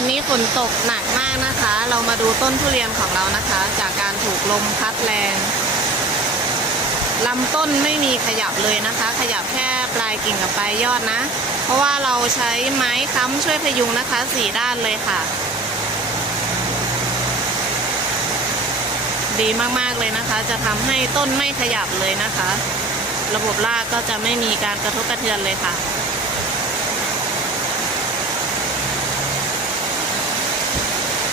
วันนี้ฝนตกหนักมากนะคะ เรามาดูต้นทุเรียนของเรานะคะ จากการถูกลมพัดแรงลำต้นไม่มีขยับเลยนะคะ ขยับแค่ปลายกิ่งกับปลายยอดนะ เพราะว่าเราใช้ไม้ค้ำช่วยพยุงนะคะ4 ด้านเลยค่ะ ดีมากๆเลยนะคะ จะทำให้ต้นไม่ขยับเลยนะคะ ระบบรากก็จะไม่มีการกระทบกระเทือนเลยค่ะ